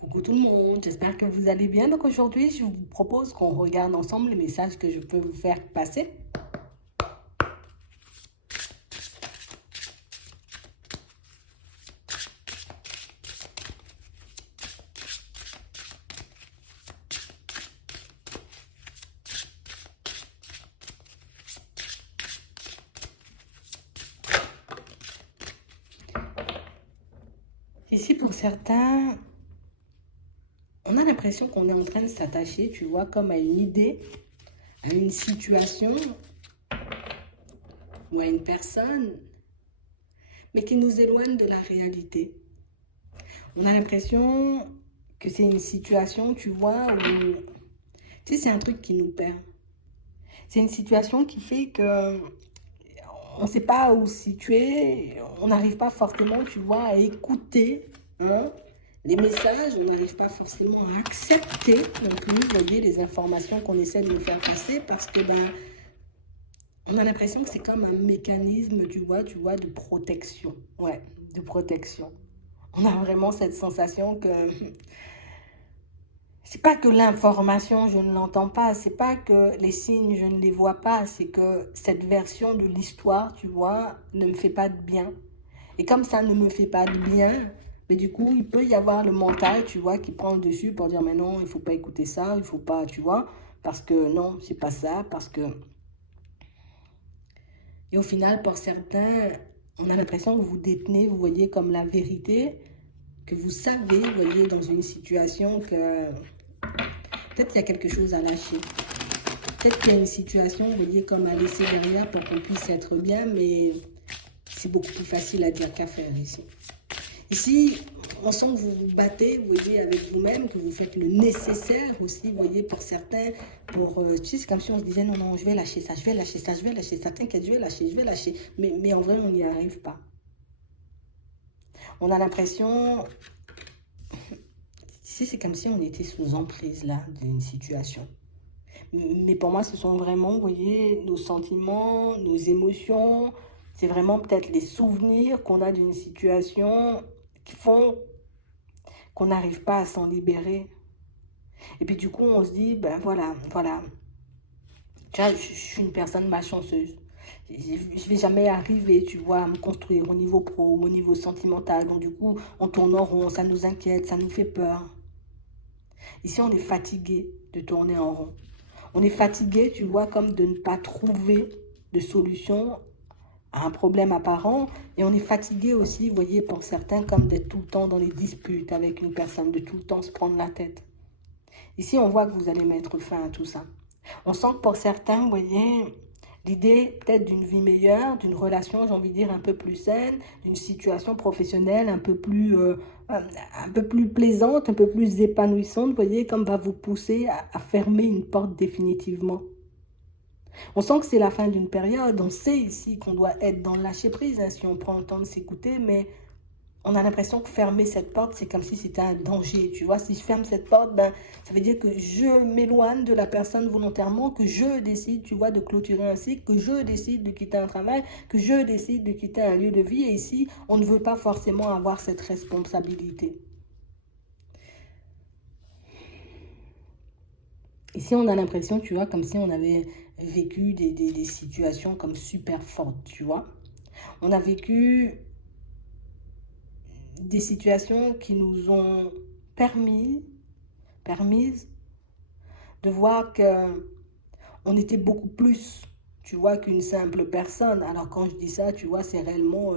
Coucou tout le monde, j'espère que vous allez bien. Donc aujourd'hui, je vous propose qu'on regarde ensemble les messages que je peux vous faire passer. Ici, pour certains, on a l'impression qu'on est en train de s'attacher, tu vois, comme à une idée, à une situation ou à une personne, mais qui nous éloigne de la réalité. On a l'impression que c'est une situation, tu vois, où, tu sais, c'est un truc qui nous perd. C'est une situation qui fait que on ne sait pas où se situer, on n'arrive pas forcément, tu vois, à écouter hein, les messages, on n'arrive pas forcément à accepter non plus, vous voyez, les informations qu'on essaie de nous faire passer parce que, ben, on a l'impression que c'est comme un mécanisme, tu vois, de protection. Ouais, de protection. On a vraiment cette sensation que c'est pas que l'information, je ne l'entends pas, c'est pas que les signes, je ne les vois pas, c'est que cette version de l'histoire, tu vois, ne me fait pas de bien. Et comme ça ne me fait pas de bien, mais du coup, il peut y avoir le mental, tu vois, qui prend le dessus pour dire, mais non, il faut pas écouter ça, il faut pas, tu vois, parce que non, c'est pas ça, parce que... Et au final, pour certains, on a l'impression que vous détenez, vous voyez, comme la vérité, que vous savez, vous voyez, dans une situation que peut-être qu'il y a quelque chose à lâcher. Peut-être qu'il y a une situation, vous voyez, comme à laisser derrière pour qu'on puisse être bien, mais c'est beaucoup plus facile à dire qu'à faire ici. Ici, on sent que vous vous battez, vous voyez, avec vous-même, que vous faites le nécessaire aussi, vous voyez, pour certains, pour, tu sais, c'est comme si on se disait, non, non, je vais lâcher ça, je vais lâcher ça, je vais lâcher ça, t'inquiète, je vais lâcher, mais en vrai, on n'y arrive pas. On a l'impression, ici, c'est comme si on était sous emprise, là, d'une situation. Mais pour moi, ce sont vraiment, vous voyez, nos sentiments, nos émotions. C'est vraiment peut-être les souvenirs qu'on a d'une situation qui font qu'on n'arrive pas à s'en libérer. Et puis du coup, on se dit, ben voilà, voilà. Tu vois, je suis une personne malchanceuse. Je ne vais jamais arriver, tu vois, à me construire au niveau pro, au niveau sentimental. Donc du coup, on tourne en rond, ça nous inquiète, ça nous fait peur. Ici, on est fatigué de tourner en rond. On est fatigué, tu vois, comme de ne pas trouver de solution à un problème apparent. Et on est fatigué aussi, vous voyez, pour certains, comme d'être tout le temps dans les disputes avec une personne, de tout le temps se prendre la tête. Ici, on voit que vous allez mettre fin à tout ça. On sent que pour certains, vous voyez, l'idée peut-être d'une vie meilleure, d'une relation, j'ai envie de dire, un peu plus saine, d'une situation professionnelle un peu plus plaisante, un peu plus épanouissante, vous voyez, comme va vous pousser à fermer une porte définitivement. On sent que c'est la fin d'une période, on sait ici qu'on doit être dans le lâcher-prise, hein, si on prend le temps de s'écouter, mais on a l'impression que fermer cette porte, c'est comme si c'était un danger, tu vois. Si je ferme cette porte, ben, ça veut dire que je m'éloigne de la personne volontairement, que je décide, tu vois, de clôturer un cycle, que je décide de quitter un travail, que je décide de quitter un lieu de vie. Et ici, on ne veut pas forcément avoir cette responsabilité. Ici, on a l'impression, tu vois, comme si on avait vécu des situations comme super fortes, tu vois. On a vécu des situations qui nous ont permises de voir que on était beaucoup plus, tu vois, qu'une simple personne. Alors quand je dis ça, tu vois, c'est réellement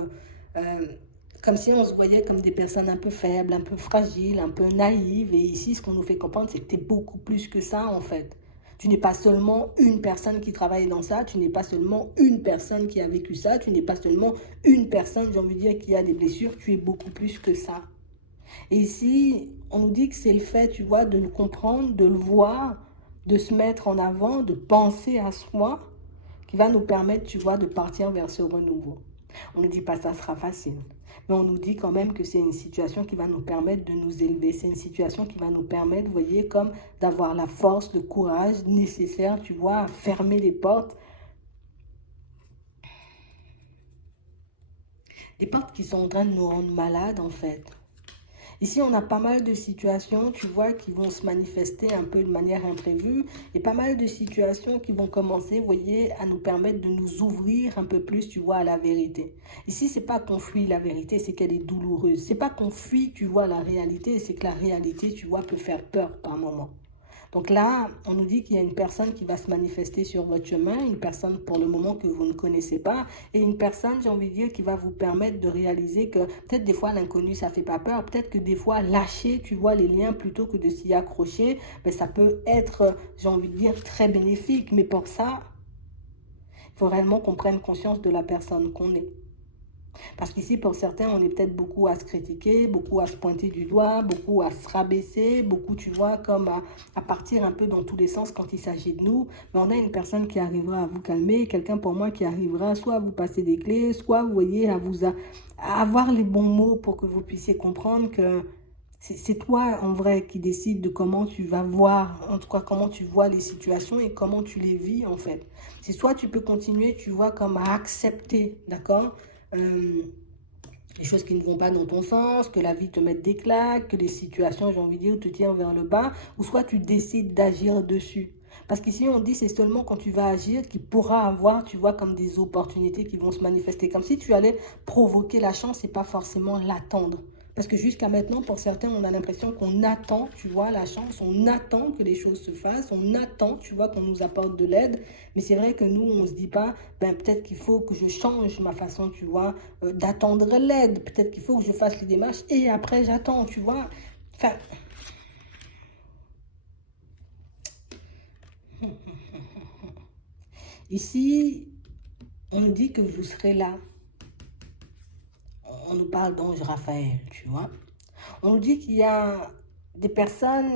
euh, comme si on se voyait comme des personnes un peu faibles, un peu fragiles, un peu naïves. Et ici, ce qu'on nous fait comprendre, c'est que tu es beaucoup plus que ça, en fait. Tu n'es pas seulement une personne qui travaille dans ça, tu n'es pas seulement une personne qui a vécu ça, tu n'es pas seulement une personne, j'ai envie de dire, qui a des blessures, tu es beaucoup plus que ça. Et ici, on nous dit que c'est le fait, tu vois, de le comprendre, de le voir, de se mettre en avant, de penser à soi, qui va nous permettre, tu vois, de partir vers ce renouveau. On ne dit pas que ça sera facile, mais on nous dit quand même que c'est une situation qui va nous permettre de nous élever. C'est une situation qui va nous permettre, vous voyez, comme d'avoir la force, le courage nécessaire, tu vois, à fermer les portes. Les portes qui sont en train de nous rendre malades, en fait. Ici, on a pas mal de situations, tu vois, qui vont se manifester un peu de manière imprévue et pas mal de situations qui vont commencer, vous voyez, à nous permettre de nous ouvrir un peu plus, tu vois, à la vérité. Ici, c'est pas qu'on fuit la vérité, c'est qu'elle est douloureuse. C'est pas qu'on fuit, tu vois, la réalité, c'est que la réalité, tu vois, peut faire peur par moments. Donc là, on nous dit qu'il y a une personne qui va se manifester sur votre chemin, une personne pour le moment que vous ne connaissez pas, et une personne, j'ai envie de dire, qui va vous permettre de réaliser que peut-être des fois l'inconnu, ça fait pas peur, peut-être que des fois lâcher, tu vois, les liens plutôt que de s'y accrocher, ben, ça peut être, j'ai envie de dire, très bénéfique. Mais pour ça, il faut réellement qu'on prenne conscience de la personne qu'on est. Parce qu'ici, pour certains, on est peut-être beaucoup à se critiquer, beaucoup à se pointer du doigt, beaucoup à se rabaisser, beaucoup, tu vois, comme à partir un peu dans tous les sens quand il s'agit de nous. Mais on a une personne qui arrivera à vous calmer, quelqu'un pour moi qui arrivera soit à vous passer des clés, soit, vous voyez, à avoir les bons mots pour que vous puissiez comprendre que c'est toi, en vrai, qui décide de comment tu vas voir, en tout cas, comment tu vois les situations et comment tu les vis, en fait. C'est soit tu peux continuer, tu vois, comme à accepter, d'accord, euh, les choses qui ne vont pas dans ton sens, que la vie te mette des claques, que les situations, j'ai envie de dire, te tirent vers le bas, ou soit tu décides d'agir dessus. Parce qu'ici, on dit c'est seulement quand tu vas agir qu'il pourra avoir, tu vois, comme des opportunités qui vont se manifester. Comme si tu allais provoquer la chance et pas forcément l'attendre. Parce que jusqu'à maintenant, pour certains, on a l'impression qu'on attend, tu vois, la chance, on attend que les choses se fassent, on attend, tu vois, qu'on nous apporte de l'aide. Mais c'est vrai que nous, on ne se dit pas, ben peut-être qu'il faut que je change ma façon, tu vois, d'attendre l'aide. Peut-être qu'il faut que je fasse les démarches et après j'attends, tu vois. Enfin, ici, on nous dit que vous serez là. On nous parle d'ange Raphaël, tu vois. On nous dit qu'il y a des personnes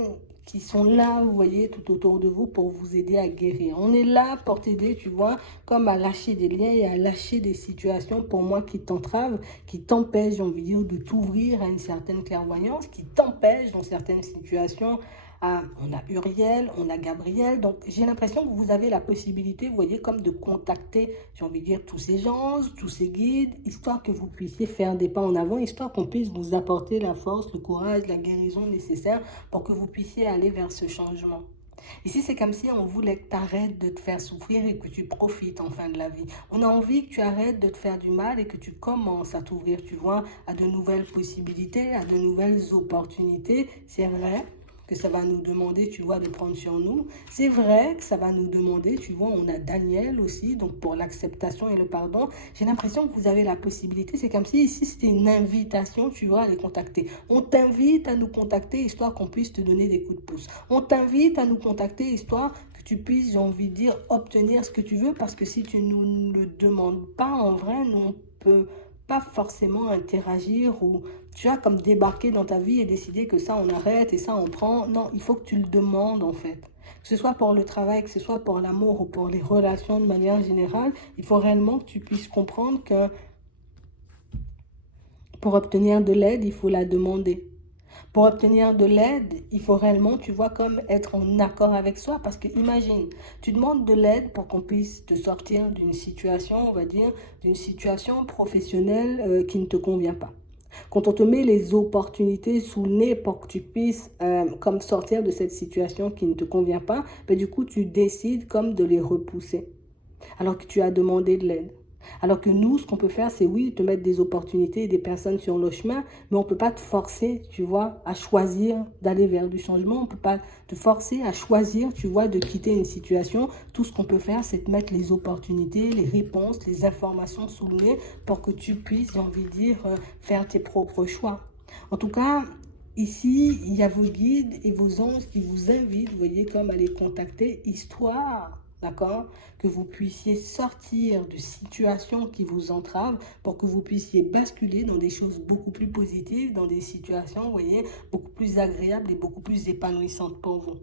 qui sont là, vous voyez, tout autour de vous pour vous aider à guérir. On est là pour t'aider, tu vois, comme à lâcher des liens et à lâcher des situations, pour moi, qui t'entravent, qui t'empêchent, j'ai envie de dire, de t'ouvrir à une certaine clairvoyance, qui t'empêchent dans certaines situations. Ah, on a Uriel, on a Gabriel, donc j'ai l'impression que vous avez la possibilité, vous voyez, comme de contacter, j'ai envie de dire, tous ces gens, tous ces guides, histoire que vous puissiez faire des pas en avant, histoire qu'on puisse vous apporter la force, le courage, la guérison nécessaire pour que vous puissiez aller vers ce changement. Ici, c'est comme si on voulait que tu arrêtes de te faire souffrir et que tu profites enfin de la vie. On a envie que tu arrêtes de te faire du mal et que tu commences à t'ouvrir, tu vois, à de nouvelles possibilités, à de nouvelles opportunités. C'est vrai que ça va nous demander, tu vois, de prendre sur nous. C'est vrai que ça va nous demander, tu vois, on a Daniel aussi, donc pour l'acceptation et le pardon. J'ai l'impression que vous avez la possibilité, c'est comme si ici c'était une invitation, tu vois, à les contacter. On t'invite à nous contacter, histoire qu'on puisse te donner des coups de pouce. On t'invite à nous contacter, histoire que tu puisses, j'ai envie de dire, obtenir ce que tu veux, parce que si tu ne nous le demandes pas, en vrai, nous, on peut pas forcément interagir ou, tu vois, comme débarquer dans ta vie et décider que ça, on arrête et ça, on prend. Non, il faut que tu le demandes, en fait. Que ce soit pour le travail, que ce soit pour l'amour ou pour les relations de manière générale, il faut réellement que tu puisses comprendre que pour obtenir de l'aide, il faut la demander. Pour obtenir de l'aide, il faut réellement, tu vois, comme être en accord avec soi. Parce que imagine, tu demandes de l'aide pour qu'on puisse te sortir d'une situation, on va dire, d'une situation professionnelle qui ne te convient pas. Quand on te met les opportunités sous le nez pour que tu puisses comme sortir de cette situation qui ne te convient pas, ben, du coup, tu décides comme de les repousser. Alors que tu as demandé de l'aide. Alors que nous, ce qu'on peut faire, c'est oui, te mettre des opportunités et des personnes sur le chemin, mais on ne peut pas te forcer, tu vois, à choisir d'aller vers du changement. On ne peut pas te forcer à choisir, tu vois, de quitter une situation. Tout ce qu'on peut faire, c'est te mettre les opportunités, les réponses, les informations sous le nez pour que tu puisses, j'ai envie de dire, faire tes propres choix. En tout cas, ici, il y a vos guides et vos anges qui vous invitent, vous voyez, comme à les contacter, histoire, d'accord, que vous puissiez sortir de situations qui vous entravent pour que vous puissiez basculer dans des choses beaucoup plus positives, dans des situations, vous voyez, beaucoup plus agréables et beaucoup plus épanouissantes pour vous.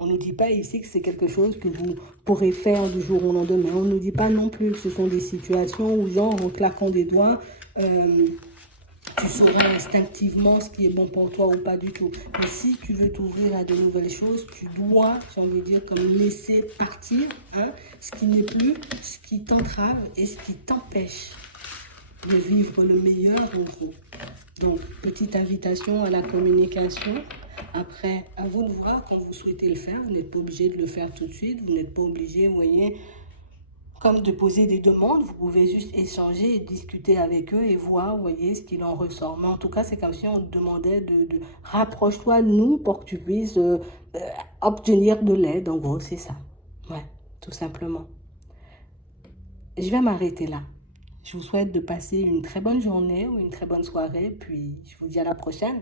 On ne nous dit pas ici que c'est quelque chose que vous pourrez faire du jour au lendemain. On ne nous dit pas non plus que ce sont des situations où, genre, en claquant des doigts, tu sauras instinctivement ce qui est bon pour toi ou pas du tout. Mais si tu veux t'ouvrir à de nouvelles choses, tu dois, j'ai envie de dire, comme laisser partir ce qui n'est plus, ce qui t'entrave et ce qui t'empêche de vivre le meilleur pour vous. Donc, petite invitation à la communication. Après, à vous de voir quand vous souhaitez le faire. Vous n'êtes pas obligé de le faire tout de suite. Vous n'êtes pas obligé, vous voyez, comme de poser des demandes. Vous pouvez juste échanger et discuter avec eux et voir, vous voyez, ce qu'il en ressort. Mais en tout cas, c'est comme si on te demandait de rapproche-toi de nous pour que tu puisses obtenir de l'aide. En gros, c'est ça. Ouais, tout simplement. Je vais m'arrêter là. Je vous souhaite de passer une très bonne journée ou une très bonne soirée, puis je vous dis à la prochaine.